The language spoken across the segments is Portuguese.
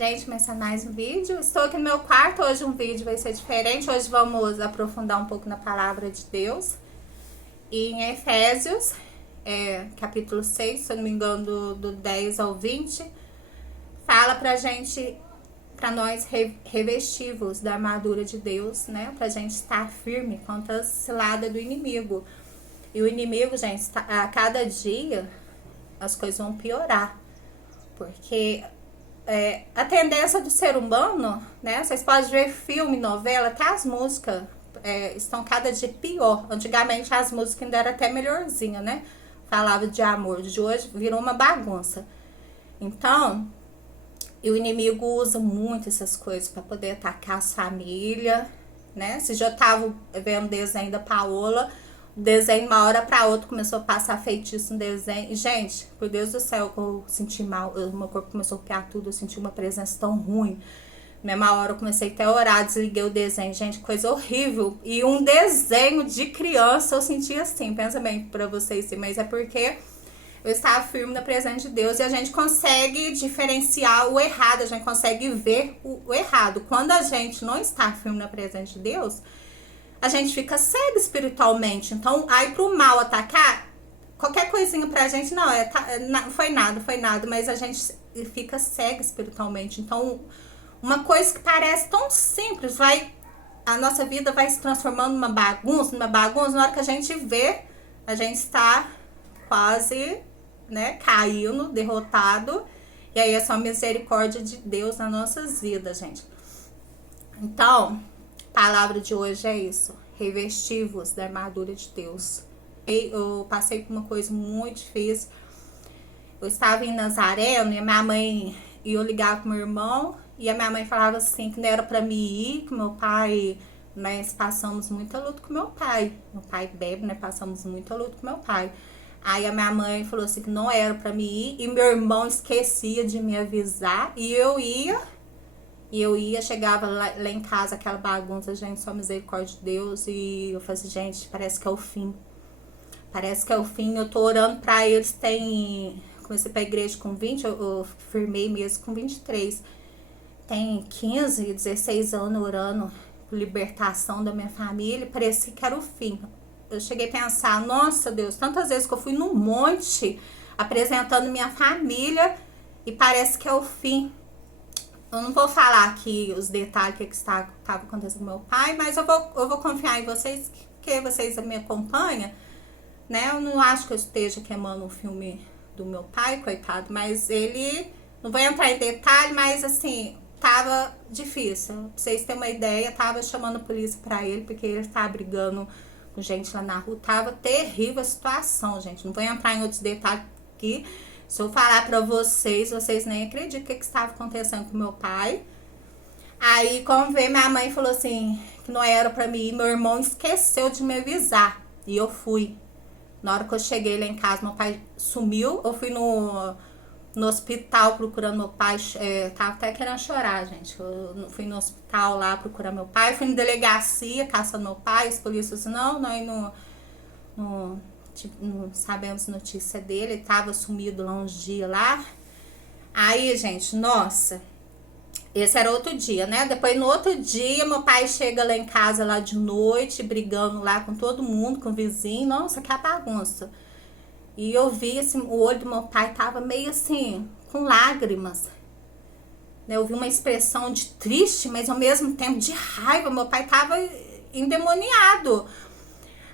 Gente, começando mais um vídeo. Estou aqui no meu quarto. Hoje um vídeo vai ser diferente. Hoje vamos aprofundar um pouco na palavra de Deus. E em Efésios, capítulo 6, se eu não me engano, do 10 ao 20, fala pra gente, pra nós revestivos da armadura de Deus, né? Pra gente estar firme contra a cilada do inimigo. E o inimigo, gente, a cada dia as coisas vão piorar. Porque a tendência do ser humano, né? Vocês podem ver filme, novela, até as músicas estão cada dia pior. Antigamente as músicas ainda eram até melhorzinha, né? Falava de amor. De hoje virou uma bagunça. Então, e o inimigo usa muito essas coisas para poder atacar as famílias, né? Se já tava vendo o desenho da Paola, o desenho, uma hora pra outra, começou a passar feitiço no desenho. E, gente, por Deus do céu, eu senti mal. Meu corpo começou a piar tudo. Eu senti uma presença tão ruim. Mesma hora eu comecei até a orar, desliguei o desenho. Gente, coisa horrível. E um desenho de criança eu senti assim. Pensa bem pra vocês, mas é porque eu estava firme na presença de Deus. E a gente consegue diferenciar o errado. A gente consegue ver o errado. Quando a gente não está firme na presença de Deus, a gente fica cego espiritualmente. Então, aí pro mal atacar, qualquer coisinha pra gente, não foi nada, mas a gente fica cego espiritualmente. Então, uma coisa que parece tão simples, a nossa vida vai se transformando numa bagunça, na hora que a gente vê, a gente está quase, né, caindo, derrotado, e aí é só a misericórdia de Deus nas nossas vidas, gente. Então, a palavra de hoje é isso: revestivos da armadura de Deus. Eu passei por uma coisa muito difícil. Eu estava em Nazareno e a minha mãe, e eu ligava pro meu irmão, e a minha mãe falava assim que não era pra mim ir, que meu pai, nós passamos muita luta com meu pai. Meu pai bebe, né? Passamos muita luta com meu pai. Aí a minha mãe falou assim que não era pra mim ir, e meu irmão esquecia de me avisar, e eu ia, chegava lá em casa, aquela bagunça, gente, só misericórdia de Deus. E eu falei assim, gente, parece que é o fim. Parece que é o fim. Eu tô orando pra eles, comecei pra igreja com 20, eu firmei mesmo com 23. Tem 15, 16 anos orando por libertação da minha família. Parecia que era o fim. Eu cheguei a pensar, nossa Deus, tantas vezes que eu fui no monte apresentando minha família e parece que é o fim. Eu não vou falar aqui os detalhes que estava acontecendo com meu pai, mas eu vou confiar em vocês, que vocês me acompanham, né? Eu não acho que eu esteja queimando um filme do meu pai, coitado, mas ele, não vou entrar em detalhe, mas assim, tava difícil. Pra vocês terem uma ideia, tava chamando a polícia pra ele, porque ele tava brigando com gente lá na rua, tava terrível a situação, gente. Não vou entrar em outros detalhes aqui. Se eu falar pra vocês, vocês nem acreditam o que estava acontecendo com meu pai. Aí, como veio, minha mãe falou assim, que não era pra mim ir, meu irmão esqueceu de me avisar. E eu fui. Na hora que eu cheguei lá em casa, meu pai sumiu. Eu fui no hospital procurando meu pai. Tava até querendo chorar, gente. Eu fui no hospital lá procurar meu pai. Fui na delegacia caçando meu pai. Os polícias assim, não sabemos notícia dele, ele tava sumido lá uns dias lá. Aí, gente, nossa, esse era outro dia, né? Depois, no outro dia, meu pai chega lá em casa lá de noite, brigando lá com todo mundo, com o vizinho. Nossa, que bagunça. E eu vi, assim, o olho do meu pai tava meio assim, com lágrimas. Eu vi uma expressão de triste, mas ao mesmo tempo de raiva. Meu pai tava endemoniado.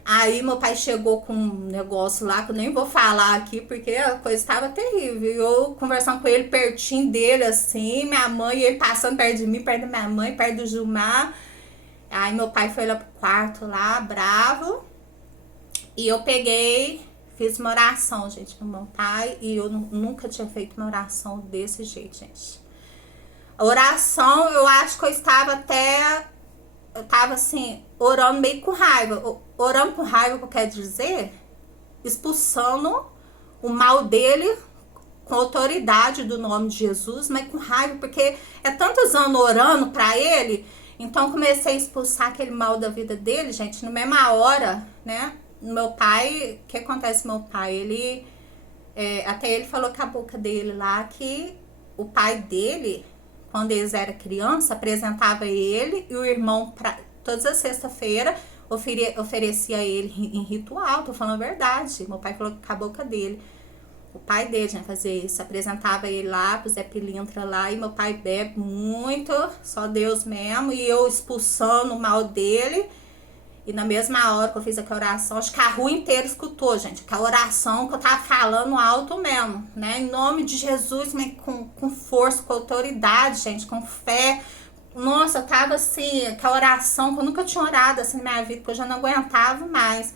Aí meu pai chegou com um negócio lá que eu nem vou falar aqui, porque a coisa estava terrível. Eu conversando com ele pertinho dele, assim, minha mãe, ele passando perto de mim, perto da minha mãe, perto do Gilmar. Aí meu pai foi lá pro quarto lá, bravo. E eu peguei, fiz uma oração, gente, pro meu pai. E eu nunca tinha feito uma oração desse jeito, gente. A oração, eu acho que eu estava até... Eu tava assim, orando meio com raiva. Orando com raiva, o que eu quero dizer? Expulsando o mal dele com autoridade do nome de Jesus, mas com raiva, porque é tantos anos orando pra ele. Então comecei a expulsar aquele mal da vida dele, gente, na mesma hora, né? Meu pai, o que acontece com meu pai? Até ele falou com a boca dele lá que o pai dele, quando eles eram criança, apresentava ele e o irmão todas as sexta-feiras oferecia ele em ritual. Tô falando a verdade. Meu pai falou com a boca dele. O pai dele já fazia isso, apresentava ele lá pro Zé Pilintra lá, e meu pai bebe muito, só Deus mesmo, e eu expulsando o mal dele. E na mesma hora que eu fiz aquela oração, acho que a rua inteira escutou, gente, aquela oração que eu tava falando alto mesmo, né? Em nome de Jesus, mas com força, com autoridade, gente, com fé. Nossa, eu tava assim, aquela oração que eu nunca tinha orado assim na minha vida, porque eu já não aguentava mais.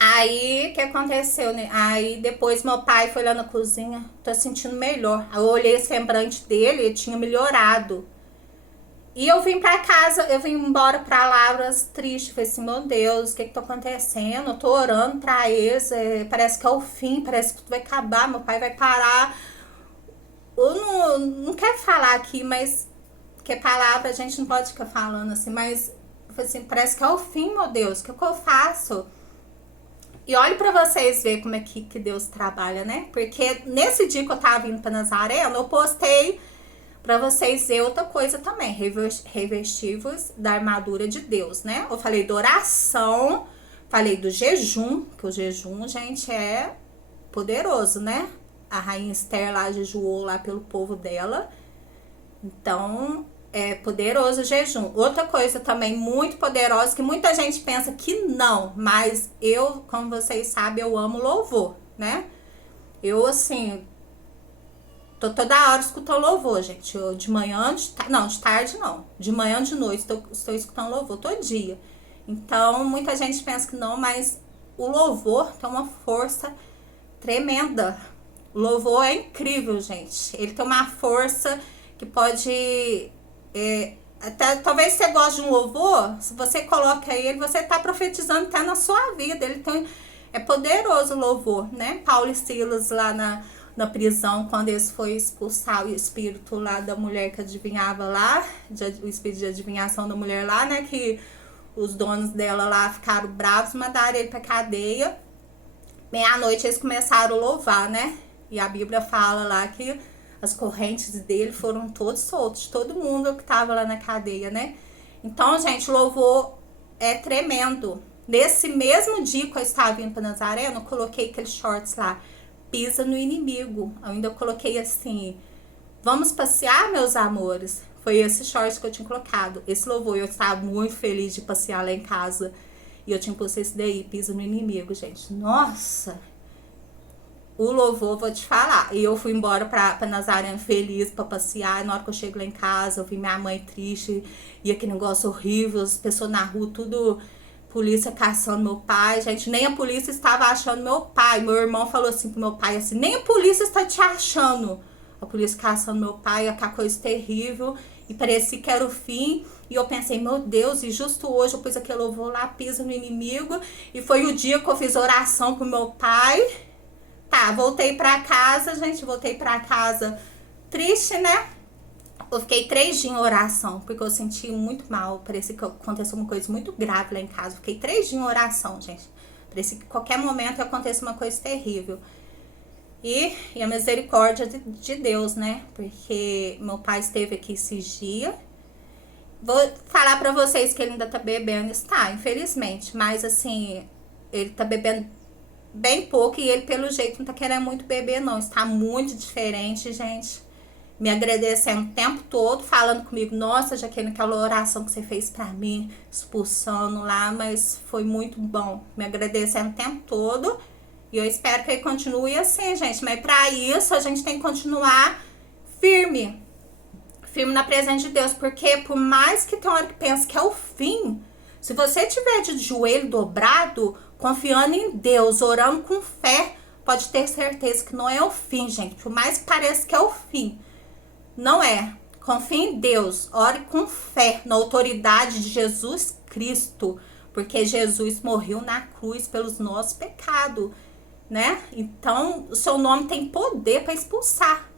Aí, o que aconteceu, né? Aí, depois meu pai foi lá na cozinha, tô sentindo melhor. Aí eu olhei o semblante dele, ele tinha melhorado. E eu vim pra casa, eu vim embora pra Lavras triste. Falei assim, meu Deus, o que tá acontecendo? Eu tô orando pra eles, parece que é o fim, parece que tudo vai acabar, meu pai vai parar. Eu não quero falar aqui, mas que palavra a gente não pode ficar falando assim, mas eu falei assim, parece que é o fim, meu Deus, o que eu faço? E olhe pra vocês verem como é que Deus trabalha, né? Porque nesse dia que eu tava vindo pra Nazaré, eu postei pra vocês ver outra coisa também, revestivos da armadura de Deus, né? Eu falei da oração, falei do jejum, que o jejum, gente, é poderoso, né? A rainha Esther lá jejuou lá pelo povo dela. Então, é poderoso o jejum. Outra coisa também muito poderosa, que muita gente pensa que não, mas eu, como vocês sabem, eu amo louvor, né? Eu, assim, tô toda hora escutando louvor, gente. Eu, de manhã, de tarde não. De manhã, de noite, estou escutando louvor todo dia. Então, muita gente pensa que não, mas o louvor tem uma força tremenda. O louvor é incrível, gente. Ele tem uma força que pode... até, talvez você goste de um louvor, se você coloca ele, você tá profetizando até na sua vida. Ele tem... É poderoso o louvor, né? Paulo e Silas lá na prisão, quando eles foram expulsar o espírito lá da mulher que adivinhava lá, o espírito de adivinhação da mulher lá, né, que os donos dela lá ficaram bravos, mandaram ele pra cadeia. Meia-noite eles começaram a louvar, né, e a Bíblia fala lá que as correntes dele foram todos soltos, todo mundo que tava lá na cadeia, né. Então, gente, o louvor é tremendo. Nesse mesmo dia que eu estava vindo pra Nazaré, eu coloquei aqueles shorts lá, pisa no inimigo. Eu ainda coloquei assim, vamos passear, meus amores. Foi esse short que eu tinha colocado. Esse louvor, eu estava muito feliz de passear lá em casa. E eu tinha posto esse daí, pisa no inimigo, gente. Nossa! O louvor, vou te falar. E eu fui embora pra Nazaré feliz pra passear. E na hora que eu chego lá em casa, eu vi minha mãe triste. E aquele negócio horrível, as pessoas na rua, tudo... Polícia caçando meu pai, gente, nem a polícia estava achando meu pai. Meu irmão falou assim pro meu pai, assim, nem a polícia está te achando. A polícia caçando meu pai, aquela coisa terrível, e parecia que era o fim. E eu pensei, meu Deus, e justo hoje eu pus aquele louvor lá, pisa no inimigo, e foi o dia que eu fiz oração pro meu pai. Tá, voltei pra casa, gente, triste, né? Eu fiquei 3 dias em oração, porque eu senti muito mal. Parecia que aconteceu uma coisa muito grave lá em casa. Fiquei 3 dias em oração, gente. Parecia que qualquer momento ia acontecer uma coisa terrível. E a misericórdia de Deus, né? Porque meu pai esteve aqui esses dias. Vou falar pra vocês que ele ainda tá bebendo. Está, infelizmente. Mas, assim, ele tá bebendo bem pouco. E ele, pelo jeito, não tá querendo muito beber, não. Está muito diferente, gente. Me agradecendo o tempo todo, falando comigo, nossa, Jaqueline, aquela oração que você fez pra mim, expulsando lá, mas foi muito bom. Me agradecendo o tempo todo. E eu espero que ele continue assim, gente. Mas pra isso, a gente tem que continuar firme. Firme na presença de Deus. Porque por mais que tem hora que pensa que é o fim, se você tiver de joelho dobrado, confiando em Deus, orando com fé, pode ter certeza que não é o fim, gente. Por mais que pareça que é o fim, não é. Confie em Deus. Ore com fé na autoridade de Jesus Cristo. Porque Jesus morreu na cruz pelos nossos pecados, né? Então, o seu nome tem poder para expulsar.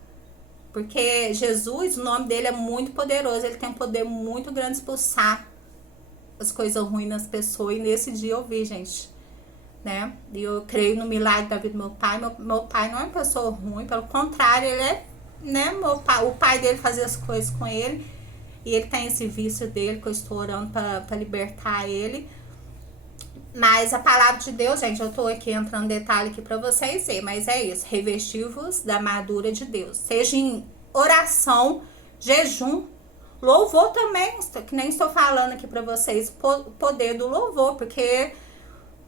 Porque Jesus, o nome dele é muito poderoso. Ele tem um poder muito grande de expulsar as coisas ruins nas pessoas. E nesse dia eu vi, gente, né? E eu creio no milagre da vida do meu pai. Meu pai não é uma pessoa ruim. Pelo contrário, ele é né, o pai dele fazia as coisas com ele. E ele tem esse vício dele, que eu estou orando para libertar ele. Mas a palavra de Deus, gente, eu tô aqui entrando em detalhe aqui pra vocês verem, mas é isso, revesti-vos da armadura de Deus, seja em oração, jejum, louvor também, que nem estou falando aqui pra vocês, o poder do louvor, porque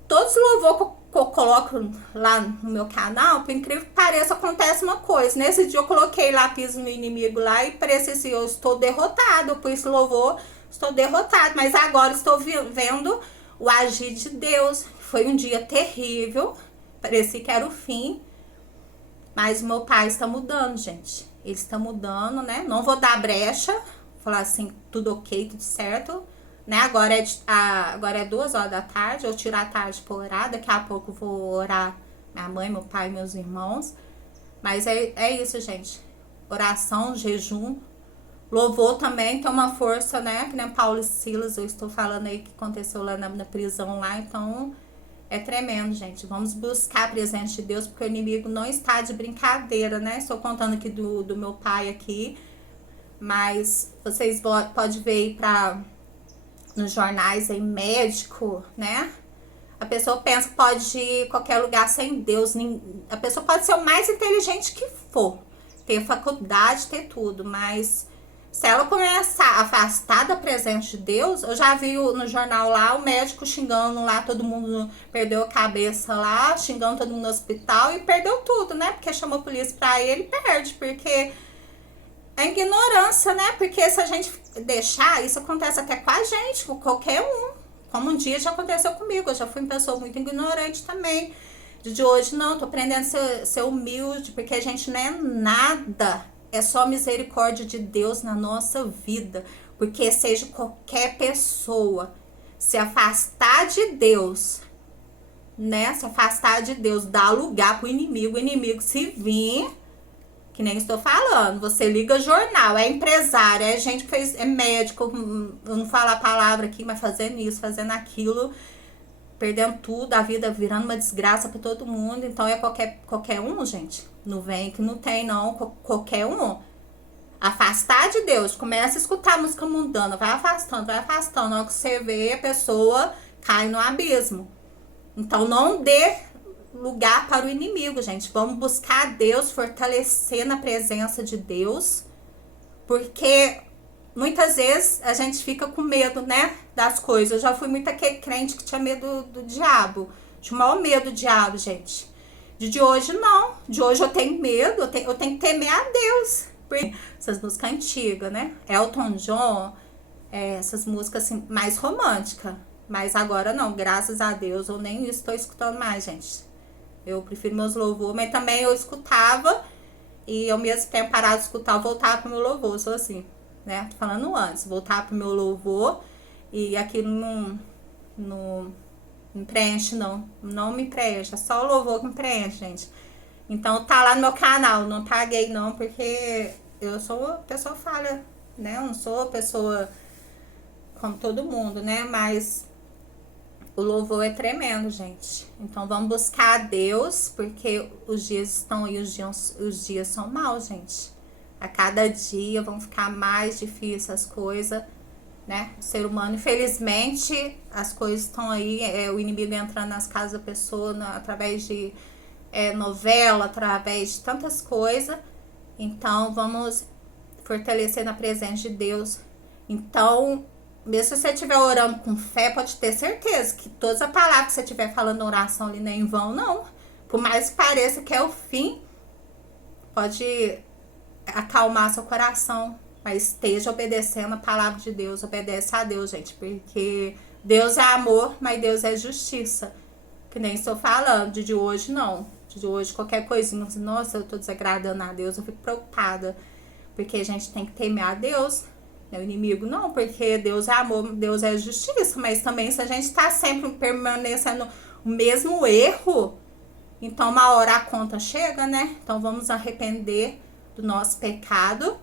todos os louvores que eu coloco lá no meu canal, por incrível que pareça, acontece uma coisa. Nesse dia eu coloquei lápis no inimigo lá e parecia assim, eu estou derrotado, por esse louvor, estou derrotado, mas agora estou vendo o agir de Deus. Foi um dia terrível, parecia que era o fim, mas meu pai está mudando, gente. Ele está mudando, né? Não vou dar brecha, falar assim, tudo ok, tudo certo, né? Agora é 2 horas da tarde, eu tiro a tarde pra orar, daqui a pouco eu vou orar minha mãe, meu pai, meus irmãos. Mas é isso, gente. Oração, jejum, louvor também tem uma força, né? Que nem Paulo e Silas, eu estou falando aí que aconteceu lá na prisão lá, então é tremendo, gente. Vamos buscar a presença de Deus, porque o inimigo não está de brincadeira, né? Estou contando aqui do meu pai aqui, mas vocês podem ver aí nos jornais aí, médico, né? A pessoa pensa que pode ir em qualquer lugar sem Deus. A pessoa pode ser o mais inteligente que for, ter faculdade, ter tudo, mas se ela começar a afastar da presença de Deus, eu já vi no jornal lá o médico xingando lá, todo mundo perdeu a cabeça lá, xingando todo mundo no hospital e perdeu tudo, né? Porque chamou a polícia pra ele e perde, porque é ignorância, né? Porque se a gente deixar, isso acontece até com a gente, com qualquer um. Como um dia já aconteceu comigo, eu já fui uma pessoa muito ignorante também. De hoje não, tô aprendendo a ser humilde, porque a gente não é nada. É só misericórdia de Deus na nossa vida. Porque seja qualquer pessoa se afastar de Deus, né? Se afastar de Deus, dar lugar pro inimigo. O inimigo se vir, que nem estou falando, você liga jornal, é empresário, é gente que fez, é médico, eu não falo a palavra aqui, mas fazendo isso, fazendo aquilo, perdendo tudo, a vida virando uma desgraça para todo mundo. Então é qualquer um, gente. Não vem que não tem, não. Qualquer um. Afastar de Deus. Começa a escutar a música mundana. Vai afastando, vai afastando. Na hora que você vê, a pessoa cai no abismo. Então não dê lugar para o inimigo, gente. Vamos buscar Deus, fortalecer na presença de Deus. Porque muitas vezes a gente fica com medo, né, das coisas. Eu já fui muito aquele crente que tinha medo do diabo. Tinha o maior medo do diabo, gente. De hoje, não. De hoje eu tenho medo, eu tenho que temer a Deus. Essas músicas antigas, né? Elton John, essas músicas assim, mais românticas. Mas agora não, graças a Deus, eu nem isso estou escutando mais, gente. Eu prefiro meus louvores, mas também eu escutava e ao mesmo tempo parava de escutar, eu voltava pro meu louvor, eu sou assim, né? Tô falando antes, voltar pro meu louvor e aquilo não me preenche, não me preenche, é só o louvor que me preenche, gente. Então tá lá no meu canal, não paguei não, porque eu sou uma pessoa falha, né? Eu não sou uma pessoa como todo mundo, né? Mas o louvor é tremendo, gente. Então vamos buscar a Deus, porque os dias estão aí, os dias são maus, gente. A cada dia vão ficar mais difíceis as coisas, né? O ser humano, infelizmente, as coisas estão aí, o inimigo entrando nas casas da pessoa através de novela, através de tantas coisas. Então vamos fortalecer na presença de Deus. Então, mesmo se você estiver orando com fé, pode ter certeza que todas as palavras que você estiver falando na oração ali nem vão, não. Por mais que pareça que é o fim, pode acalmar seu coração, mas esteja obedecendo a palavra de Deus, obedece a Deus, gente, porque Deus é amor, mas Deus é justiça, que nem estou falando, de hoje não, de hoje qualquer coisinha, nossa, eu tô desagradando a Deus, eu fico preocupada, porque a gente tem que temer a Deus, o inimigo não, porque Deus é amor, Deus é justiça, mas também se a gente tá sempre permanecendo o mesmo erro, então uma hora a conta chega, né? Então vamos arrepender do nosso pecado,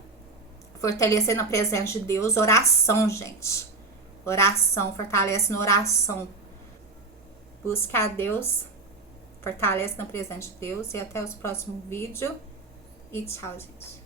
fortalecer na presença de Deus, oração, gente. Oração, fortalece na oração. Busca a Deus, fortalece na presença de Deus e até os próximos vídeos. E tchau, gente.